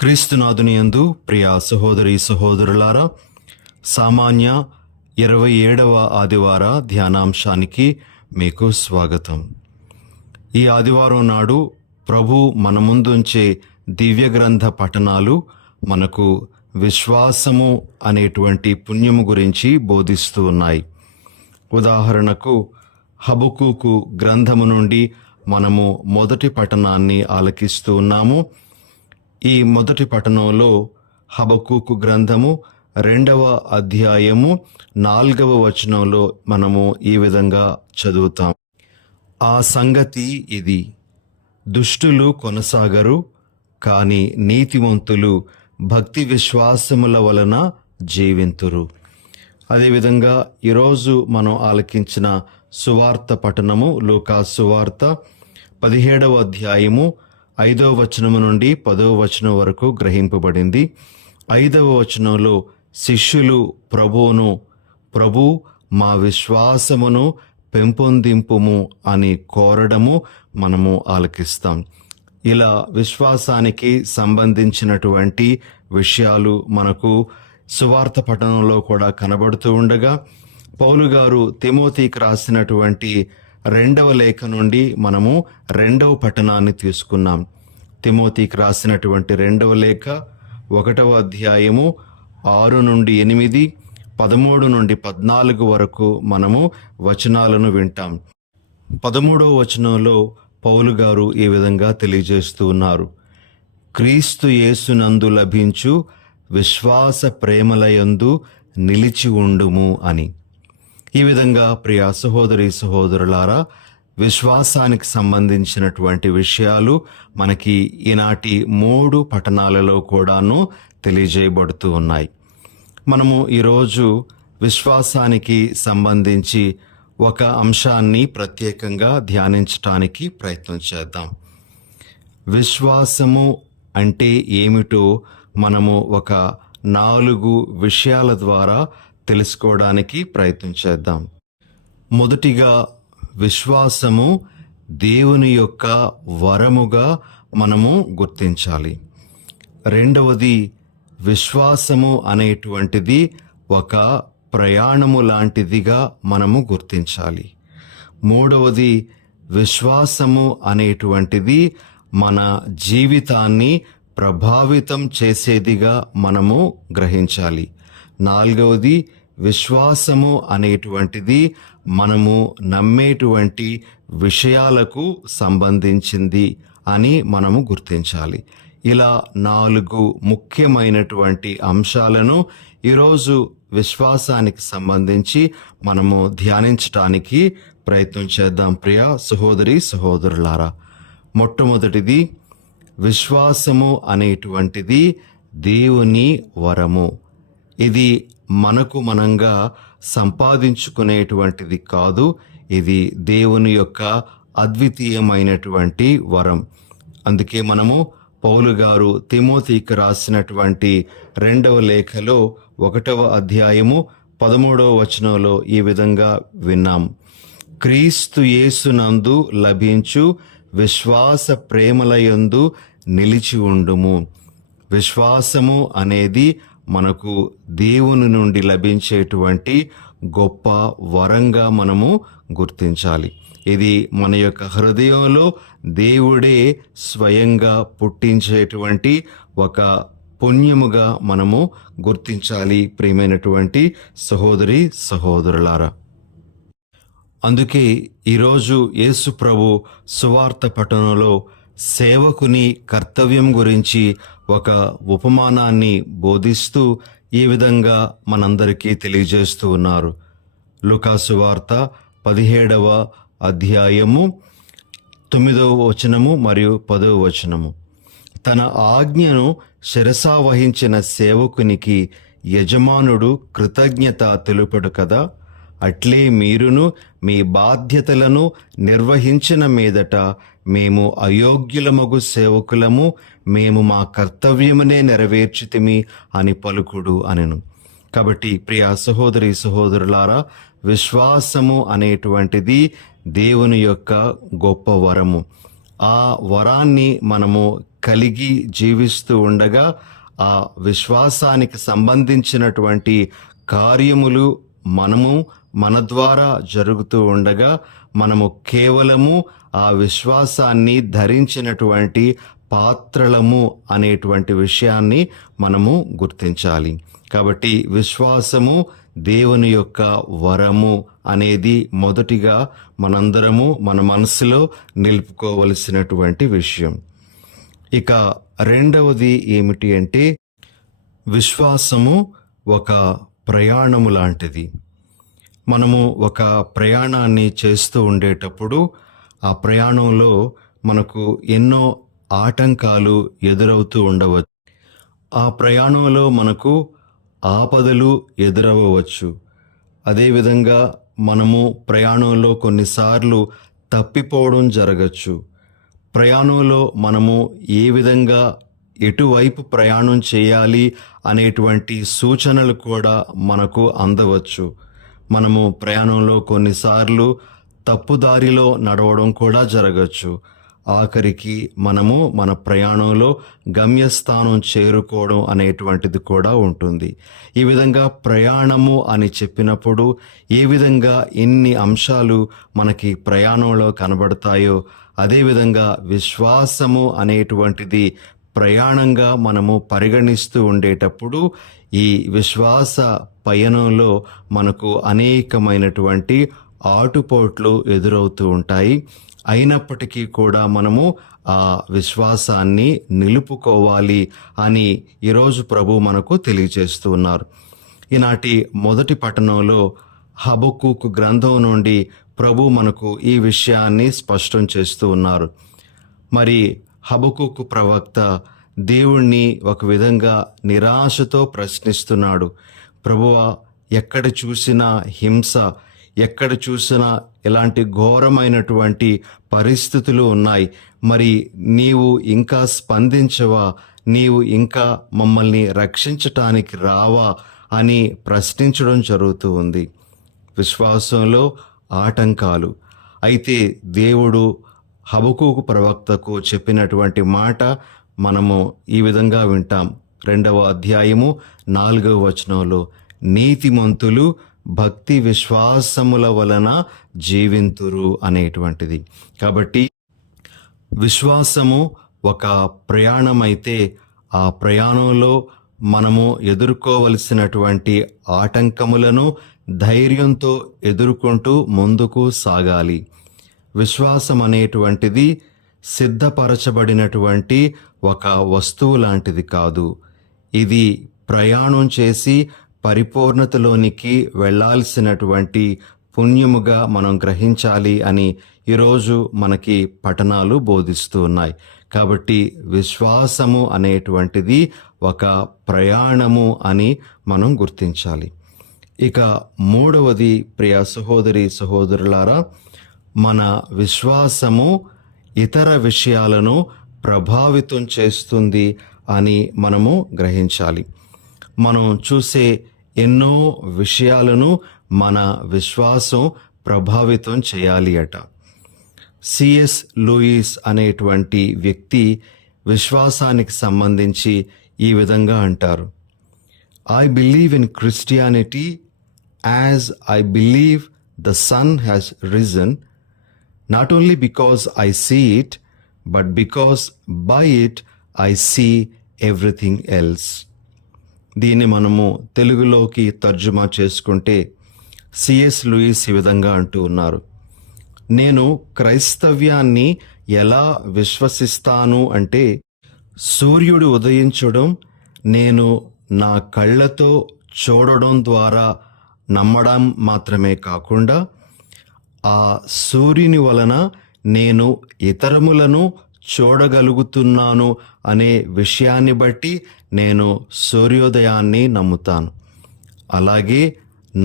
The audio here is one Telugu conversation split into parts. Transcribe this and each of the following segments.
క్రీస్తునాథుని యందు ప్రియ సహోదరి సహోదరులారా, సామాన్య 27వ ఆదివార ధ్యానాంశానికి మీకు స్వాగతం. ఈ ఆదివారం నాడు ప్రభు మన ముందుంచే దివ్య గ్రంథ పఠనాలు మనకు విశ్వాసము అనేటువంటి పుణ్యము గురించి బోధిస్తూ ఉన్నాయి. ఉదాహరణకు హబక్కూకు గ్రంథము నుండి మనము మొదటి పఠనాన్ని ఆలకిస్తూ ఉన్నాము. ఈ మొదటి పఠనంలో హబక్కూకు గ్రంథము 2వ అధ్యాయము 4వ వచనంలో మనము ఈ విధంగా చదువుతాం. ఆ సంగతి ఇది, దుష్టులు కొనసాగరు, కాని నీతిమంతులు భక్తి విశ్వాసముల వలన జీవింతురు. అదేవిధంగా ఈరోజు మనం ఆలకించిన సువార్త పఠనము లూకా సువార్త 17వ అధ్యాయము 5వ వచనము నుండి 10వ వచనం వరకు గ్రహింపబడింది. 5వ వచనంలో శిష్యులు ప్రభు మా విశ్వాసమును పెంపొందింపుము అని కోరడము మనము ఆలకిస్తాం. ఇలా విశ్వాసానికి సంబంధించినటువంటి విషయాలు మనకు సువార్త పఠనంలో కూడా కనబడుతూ ఉండగా, పౌలు గారు తిమోతికి రాసినటువంటి 2వ లేఖ నుండి మనము 2వ పఠనాన్ని తీసుకున్నాం. తిమోతికి రాసినటువంటి 2వ లేఖ 1వ అధ్యాయము 6 నుండి 8, 13 నుండి 14 వరకు మనము వచనాలను వింటాం. 13వ వచనంలో పౌలు గారు ఈ విధంగా తెలియజేస్తూ ఉన్నారు: క్రీస్తు యేసునందు లభించు విశ్వాస ప్రేమలయందు నిలిచి ఉండుము అని. ఈ విధంగా ప్రియ సహోదరి సహోదరులారా, విశ్వాసానికి సంబంధించినటువంటి విషయాలు మనకి ఈనాటి 3 పఠనాలలో కూడాను తెలియజేయబడుతూ ఉన్నాయి. మనము ఈరోజు విశ్వాసానికి సంబంధించి ఒక అంశాన్ని ప్రత్యేకంగా ధ్యానించటానికి ప్రయత్నం చేద్దాం. విశ్వాసము అంటే ఏమిటో మనము ఒక 4 విషయాల ద్వారా తెలుసుకోవడానికి ప్రయత్నం చేద్దాం. మొదటిగా, విశ్వాసము దేవుని యొక్క వరముగా మనము గుర్తించాలి. రెండవది, విశ్వాసము అనేటువంటిది ఒక ప్రయాణము లాంటిదిగా మనము గుర్తించాలి. మూడవది, విశ్వాసము అనేటువంటిది మన జీవితాన్ని ప్రభావితం చేసేదిగా మనము గ్రహించాలి. నాలుగవది, విశ్వాసము అనేటువంటిది మనము నమ్మేటువంటి విషయాలకు సంబంధించింది అని మనము గుర్తించాలి. ఇలా 4 ముఖ్యమైనటువంటి అంశాలను ఈరోజు విశ్వాసానికి సంబంధించి మనము ధ్యానించటానికి ప్రయత్నం చేద్దాం. ప్రియ సహోదరి సహోదరులారా, మొట్టమొదటిది, విశ్వాసము అనేటువంటిది దేవుని వరము. ఇది మనకు మనంగా సంపాదించుకునేటువంటిది కాదు. ఇది దేవుని యొక్క అద్వితీయమైనటువంటి వరం. అందుకే మనము పౌలు గారు తిమోతికి రాసినటువంటి 2వ లేఖలో 1వ అధ్యాయము 13వ వచనంలో ఈ విధంగా విన్నాం: క్రీస్తు యేసునందు లభించు విశ్వాస ప్రేమలయందు నిలిచి ఉండుము. విశ్వాసము అనేది మనకు దేవుని నుండి లభించేటువంటి గొప్ప వరంగా మనము గుర్తించాలి. ఇది మన యొక్క హృదయంలో దేవుడే స్వయంగా పుట్టించేటువంటి ఒక పుణ్యముగా మనము గుర్తించాలి. ప్రియమైనటువంటి సహోదరి సహోదరులారా, అందుకే ఈరోజు యేసు ప్రభు సువార్త పఠనంలో సేవకుని కర్తవ్యం గురించి ఒక ఉపమానాన్ని బోధిస్తూ ఈ విధంగా మనందరికీ తెలియజేస్తూ ఉన్నారు. లూకా సువార్త 17వ అధ్యాయము 9వ వచనము మరియు 10వ వచనము: తన ఆజ్ఞను శిరసావహించిన సేవకునికి యజమానుడు కృతజ్ఞత తెలుపడు కదా, అట్లే మీరును మీ బాధ్యతలను నిర్వహించిన మీదట మేము అయోగ్యులమగు సేవకులము, మేము మా కర్తవ్యమునే నెరవేర్చితిమి అని పలుకుడు అనెను. కాబట్టి ప్రియ సహోదరి సహోదరులారా, విశ్వాసము అనేటువంటిది దేవుని యొక్క గొప్ప వరము. ఆ వరాన్ని మనము కలిగి జీవిస్తూ ఉండగా ఆ విశ్వాసానికి సంబంధించినటువంటి కార్యములు మన ద్వారా జరుగుతూ ఉండగా మనము కేవలము ఆ విశ్వాసాన్ని ధరించినటువంటి పాత్రలము అనేటువంటి విషయాన్ని మనము గుర్తించాలి. కాబట్టి విశ్వాసము దేవుని యొక్క వరము అనేది మొదటిగా మనందరము మన మనసులో నిలుపుకోవలసినటువంటి విషయం. ఇక రెండవది ఏమిటి అంటే, విశ్వాసము ఒక ప్రయాణము లాంటిది. మనము ఒక ప్రయాణాన్ని చేస్తూ ఉండేటప్పుడు ఆ ప్రయాణంలో మనకు ఎన్నో ఆటంకాలు ఎదురవుతూ ఉండవచ్చు. ఆ ప్రయాణంలో మనకు ఆపదలు ఎదురవ్వచ్చు. అదేవిధంగా మనము ప్రయాణంలో కొన్నిసార్లు తప్పిపోవడం జరగచ్చు. ప్రయాణంలో మనము ఏ విధంగా ఎటువైపు ప్రయాణం చేయాలి అనేటువంటి సూచనలు కూడా మనకు అందవచ్చు. మనము ప్రయాణంలో కొన్నిసార్లు తప్పుదారిలో నడవడం కూడా జరగచ్చు. ఆఖరికి మనము మన ప్రయాణంలో గమ్యస్థానం చేరుకోవడం అనేటువంటిది కూడా ఉంటుంది. ఈ విధంగా ప్రయాణము అని చెప్పినప్పుడు ఏ విధంగా ఎన్ని అంశాలు మనకి ప్రయాణంలో కనబడతాయో, అదేవిధంగా విశ్వాసము అనేటువంటిది ప్రయాణంగా మనము పరిగణిస్తూ ఉండేటప్పుడు ఈ విశ్వాస పయనంలో మనకు అనేకమైనటువంటి ఆటుపోట్లు ఎదురవుతూ ఉంటాయి. అయినప్పటికీ కూడా మనము ఆ విశ్వాసాన్ని నిలుపుకోవాలి అని ఈరోజు ప్రభు మనకు తెలియజేస్తూ ఉన్నారు. ఈనాటి మొదటి పట్టణంలో హబక్కూకు గ్రంథం నుండి ప్రభు మనకు ఈ విషయాన్ని స్పష్టం చేస్తూ ఉన్నారు. మరి హబక్కూకు ప్రవక్త దేవుణ్ణి ఒక విధంగా నిరాశతో ప్రశ్నిస్తున్నాడు. ప్రభువా, ఎక్కడ చూసినా హింస, ఎక్కడ చూసినా ఇలాంటి ఘోరమైనటువంటి పరిస్థితులు ఉన్నాయి. మరి నీవు ఇంకా స్పందించవా? నీవు ఇంకా మమ్మల్ని రక్షించటానికి రావా అని ప్రశ్నించడం జరుగుతూ ఉంది. విశ్వాసంలో ఆటంకాలు. అయితే దేవుడు హబక్కూకు ప్రవక్తకు చెప్పినటువంటి మాట మనము ఈ విధంగా వింటాం. 2వ అధ్యాయము 4వ వచనంలో, నీతిమంతులు భక్తి విశ్వాసముల వలన జీవింతురు అనేటువంటిది. కాబట్టి విశ్వాసము ఒక ప్రయాణమైతే ఆ ప్రయాణంలో మనము ఎదుర్కోవలసినటువంటి ఆటంకములను ధైర్యంతో ఎదుర్కొంటూ ముందుకు సాగాలి. విశ్వాసం అనేటువంటిది సిద్ధపరచబడినటువంటి ఒక వస్తువు లాంటిది కాదు. ఇది ప్రయాణం చేసి పరిపూర్ణతలోనికి వెళ్ళాల్సినటువంటి పుణ్యముగా మనం గ్రహించాలి అని ఈరోజు మనకి పఠనాలు బోధిస్తూ ఉన్నాయి. కాబట్టి విశ్వాసము అనేటువంటిది ఒక ప్రయాణము అని మనం గుర్తించాలి. ఇక మూడవది, ప్రియ సహోదరి సహోదరులారా, మన విశ్వాసము ఇతర విషయాలను ప్రభావితం చేస్తుంది అని మనము గ్రహించాలి. మనం చూసే ఎన్నో విషయాలను మన విశ్వాసం ప్రభావితం చేయాలి అట. సిఎస్ లూయిస్ అనేటువంటి వ్యక్తి విశ్వాసానికి సంబంధించి ఈ విధంగా అంటారు: I believe in Christianity as I believe the sun has risen, not only because I see it, but because by it I see everything else. దీన్ని మనము తెలుగులోకి తర్జుమా చేసుకుంటే సిఎస్ లూయిస్ ఈ విధంగా అంటూ ఉన్నారు: నేను క్రైస్తవ్యాన్ని ఎలా విశ్వసిస్తాను అంటే, సూర్యుడు ఉదయించడం నేను నా కళ్ళతో చూడడం ద్వారా నమ్మడం మాత్రమే కాకుండా, ఆ సూర్యుని వలన నేను ఇతరములను చూడగలుగుతున్నాను అనే విషయాన్ని బట్టి నేను సూర్యోదయాన్ని నమ్ముతాను. అలాగే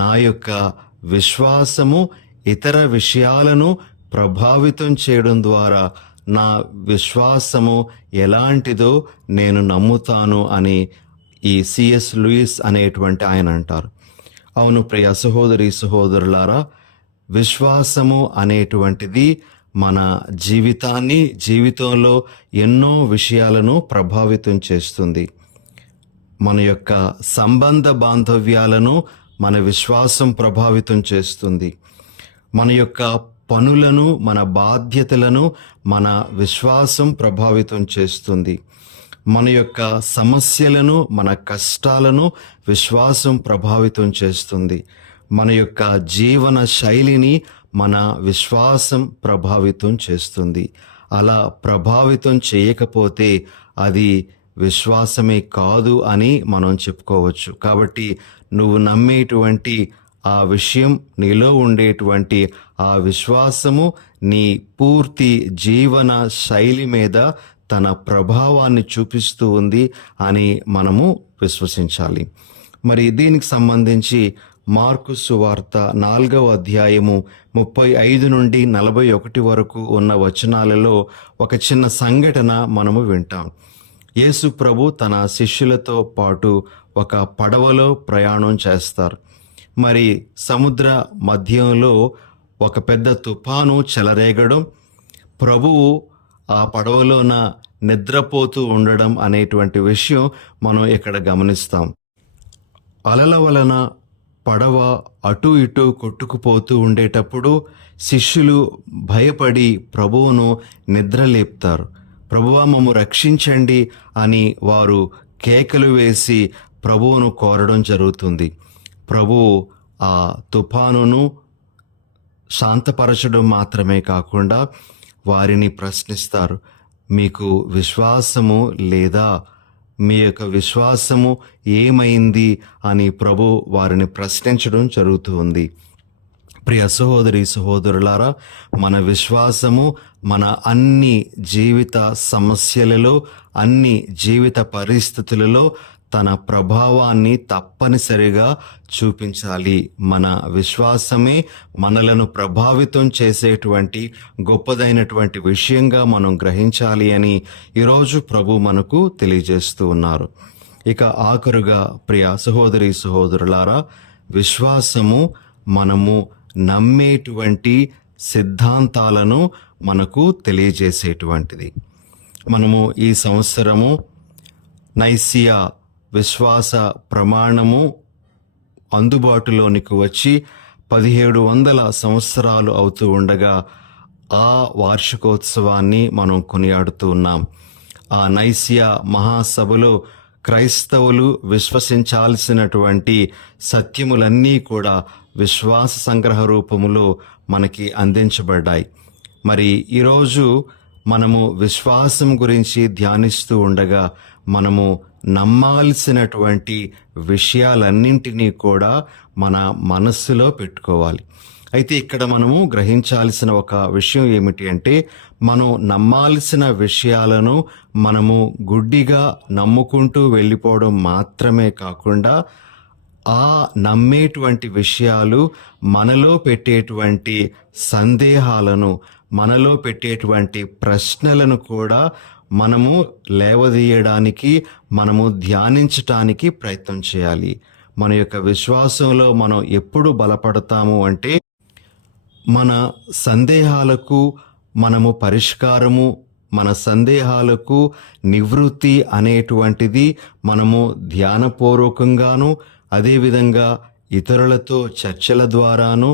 నా యొక్క విశ్వాసము ఇతర విషయాలను ప్రభావితం చేయడం ద్వారా నా విశ్వాసము ఎలాంటిదో నేను నమ్ముతాను అని ఈ సిఎస్ లూయిస్ అనేటువంటి ఆయన అంటారు. అవును ప్రియ సహోదరి సహోదరులారా, విశ్వాసము అనేటువంటిది మన జీవితంలో ఎన్నో విషయాలను ప్రభావితం చేస్తుంది. మన యొక్క సంబంధ బాంధవ్యాలను మన విశ్వాసం ప్రభావితం చేస్తుంది. మన యొక్క పనులను, మన బాధ్యతలను మన విశ్వాసం ప్రభావితం చేస్తుంది. మన యొక్క సమస్యలను, మన కష్టాలను విశ్వాసం ప్రభావితం చేస్తుంది. మన యొక్క జీవన శైలిని మన విశ్వాసం ప్రభావితం చేస్తుంది. అలా ప్రభావితం చేయకపోతే అది విశ్వాసమే కాదు అని మనం చెప్పుకోవచ్చు. కాబట్టి నువ్వు నమ్మేటువంటి ఆ విషయం, నీలో ఉండేటువంటి ఆ విశ్వాసము నీ పూర్తి జీవన శైలి మీద తన ప్రభావాన్ని చూపిస్తూ ఉంది అని మనము విశ్వసించాలి. మరి దీనికి సంబంధించి మార్కు సువార్త 4వ అధ్యాయము 35 నుండి 41 వరకు ఉన్న వచనాలలో ఒక చిన్న సంఘటన మనము వింటాం. యేసు ప్రభు తన శిష్యులతో పాటు ఒక పడవలో ప్రయాణం చేస్తారు. మరి సముద్ర మధ్యంలో ఒక పెద్ద తుఫాను చెలరేగడం, ప్రభువు ఆ పడవలోన నిద్రపోతూ ఉండడం అనేటువంటి విషయం మనం ఇక్కడ గమనిస్తాం. అలల వలన పడవ అటు ఇటు కొట్టుకుపోతూ ఉండేటప్పుడు శిష్యులు భయపడి ప్రభువును నిద్రలేపుతారు. ప్రభువా, మమ్ము రక్షించండి అని వారు కేకలు వేసి ప్రభువును కోరడం జరుగుతుంది. ప్రభువు ఆ తుఫానును శాంతపరచడం మాత్రమే కాకుండా వారిని ప్రశ్నిస్తారు, మీకు విశ్వాసము లేదా? మీ యొక్క విశ్వాసము ఏమైంది అని ప్రభు వారిని ప్రశ్నించడం జరుగుతుంది. ప్రియ సహోదరి సహోదరులారా, మన విశ్వాసము మన అన్ని జీవిత సమస్యలలో, అన్ని జీవిత పరిస్థితులలో తన ప్రభావాన్ని తప్పనిసరిగా చూపించాలి. మన విశ్వాసమే మనలను ప్రభావితం చేసేటువంటి గొప్పదైనటువంటి విషయంగా మనం గ్రహించాలి అని ఈరోజు ప్రభు మనకు తెలియజేస్తూ ఉన్నారు. ఇక ఆఖరుగా ప్రియ సహోదరి సహోదరులారా, విశ్వాసము మనము నమ్మేటువంటి సిద్ధాంతాలను మనకు తెలియజేసేటువంటిది. మనము ఈ సంవత్సరము నైసియా విశ్వాస ప్రమాణము అందుబాటులోనికి వచ్చి 1700 సంవత్సరాలు అవుతూ ఉండగా ఆ వార్షికోత్సవాన్ని మనం కొనియాడుతూ ఉన్నాం. ఆ నైసియా మహాసభలో క్రైస్తవులు విశ్వసించాల్సినటువంటి సత్యములన్నీ కూడా విశ్వాస సంగ్రహ రూపములో మనకి అందించబడ్డాయి. మరి ఈరోజు మనము విశ్వాసం గురించి ధ్యానిస్తూ ఉండగా మనము నమ్మాల్సినటువంటి విషయాలన్నింటినీ కూడా మన మనస్సులో పెట్టుకోవాలి. అయితే ఇక్కడ మనము గ్రహించాల్సిన ఒక విషయం ఏమిటి అంటే, మనం నమ్మాల్సిన విషయాలను మనము గుడ్డిగా నమ్ముకుంటూ వెళ్ళిపోవడం మాత్రమే కాకుండా ఆ నమ్మేటువంటి విషయాలు మనలో పెట్టేటువంటి సందేహాలను, మనలో పెట్టేటువంటి ప్రశ్నలను కూడా మనము లేవదీయడానికి, మనము ధ్యానించటానికి ప్రయత్నం చేయాలి. మన యొక్క విశ్వాసంలో మనం ఎప్పుడు బలపడతాము అంటే, మన సందేహాలకు మనము పరిష్కారము, మన సందేహాలకు నివృత్తి అనేటువంటిది మనము ధ్యానపూర్వకంగాను, అదేవిధంగా ఇతరులతో చర్చల ద్వారాను,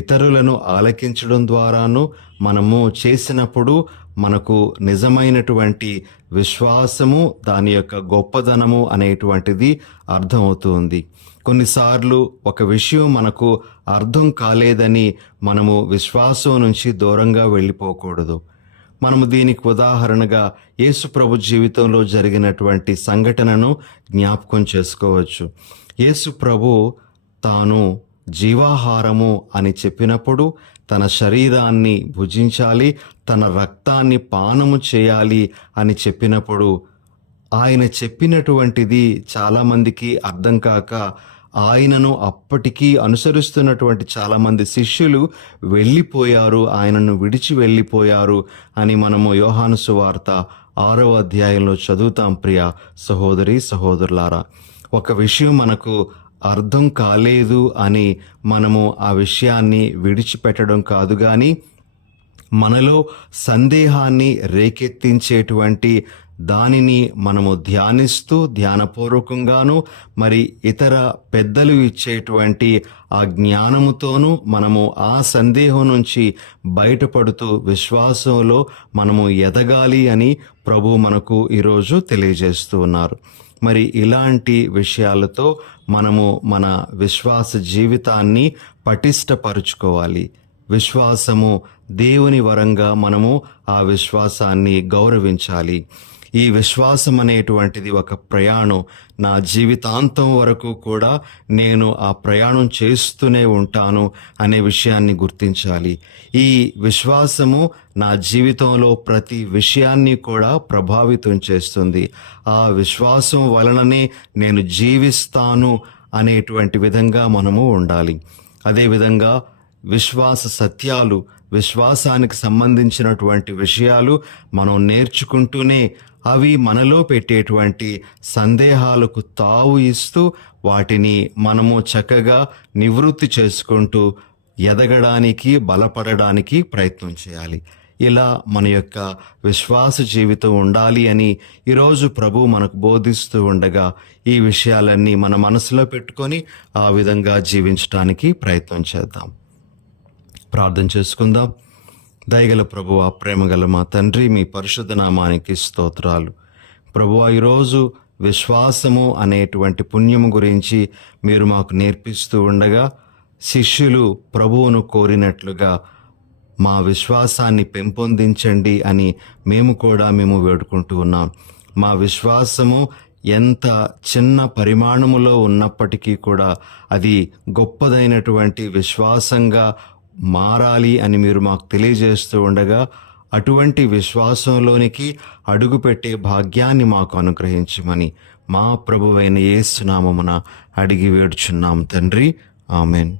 ఇతరులను ఆలకించడం ద్వారాను మనము చేసినప్పుడు మనకు నిజమైనటువంటి విశ్వాసము, దాని యొక్క గొప్పదనము అనేటువంటిది అర్థమవుతుంది. కొన్నిసార్లు ఒక విషయం మనకు అర్థం కాలేదని మనము విశ్వాసం నుంచి దూరంగా వెళ్ళిపోకూడదు. మనము దీనికి ఉదాహరణగా యేసు ప్రభు జీవితంలో జరిగినటువంటి సంఘటనను జ్ఞాపకం చేసుకోవచ్చు. యేసు ప్రభు తాను జీవాహారము అని చెప్పినప్పుడు తన శరీరాన్ని భుజించాలి, తన రక్తాన్ని పానము చేయాలి అని చెప్పినప్పుడు ఆయన చెప్పినటువంటిది చాలామందికి అర్థం కాక ఆయనను అప్పటికీ అనుసరిస్తున్నటువంటి చాలామంది శిష్యులు వెళ్ళిపోయారు, ఆయనను విడిచి వెళ్ళిపోయారు అని మనము యోహాను సువార్త 6వ అధ్యాయంలో చదువుతాం. ప్రియ సహోదరి సహోదరులారా, ఒక విషయం మనకు అర్థం కాలేదు అని మనము ఆ విషయాన్ని విడిచిపెట్టడం కాదు, కానీ మనలో సందేహాన్ని రేకెత్తించేటువంటి దానిని మనము ధ్యానిస్తూ ధ్యానపూర్వకంగాను మరి ఇతర పెద్దలు ఇచ్చేటువంటి ఆ జ్ఞానముతోనూ మనము ఆ సందేహం నుంచి బయటపడుతూ విశ్వాసంలో మనము ఎదగాలి అని ప్రభు మనకు ఈరోజు తెలియజేస్తూ ఉన్నారు. మరి ఇలాంటి విషయాలతో మనము మన విశ్వాస జీవితాన్ని పటిష్టపరుచుకోవాలి. విశ్వాసము దేవుని వరంగా మనము ఆ విశ్వాసాన్ని గౌరవించాలి. ఈ విశ్వాసం అనేటువంటిది ఒక ప్రయాణం. నా జీవితాంతం వరకు కూడా నేను ఆ ప్రయాణం చేస్తూనే ఉంటాను అనే విషయాన్ని గుర్తించాలి. ఈ విశ్వాసము నా జీవితంలో ప్రతి విషయాన్ని కూడా ప్రభావితం చేస్తుంది. ఆ విశ్వాసం వలననే నేను జీవిస్తాను అనేటువంటి విధంగా మనము ఉండాలి. అదేవిధంగా విశ్వాస సత్యాలు, విశ్వాసానికి సంబంధించినటువంటి విషయాలు మనం నేర్చుకుంటూనే అవి మనలో పెట్టేటువంటి సందేహాలకు తావు ఇస్తూ వాటిని మనము చక్కగా నివృత్తి చేసుకుంటూ ఎదగడానికి, బలపడడానికి ప్రయత్నం చేయాలి. ఇలా మన యొక్క విశ్వాస జీవితం ఉండాలి అని ఈరోజు ప్రభు మనకు బోధిస్తూ ఉండగా ఈ విషయాలన్నీ మన మనసులో పెట్టుకొని ఆ విధంగా జీవించడానికి ప్రయత్నం చేద్దాం. ప్రార్థన చేసుకుందాం. దయగల ప్రభువా, ప్రేమగల మా తండ్రి, మీ పరిశుద్ధ నామానికి స్తోత్రాలు. ప్రభువా, ఈరోజు విశ్వాసము అనేటువంటి పుణ్యము గురించి మీరు మాకు నేర్పిస్తూ ఉండగా శిష్యులు ప్రభువును కోరినట్లుగా మా విశ్వాసాన్ని పెంపొందించండి అని మేము వేడుకుంటూ ఉన్నాం. మా విశ్వాసము ఎంత చిన్న పరిమాణములో ఉన్నప్పటికీ కూడా అది గొప్పదైనటువంటి విశ్వాసంగా మారాలి అని మీరు మాకు తెలియజేస్తూ ఉండగా అటువంటి విశ్వాసంలోనికి అడుగుపెట్టే భాగ్యాన్ని మాకు అనుగ్రహించమని మా ప్రభువైన యేసు నామమున అడిగి వేడుచున్నాం తండ్రి. ఆమెన్.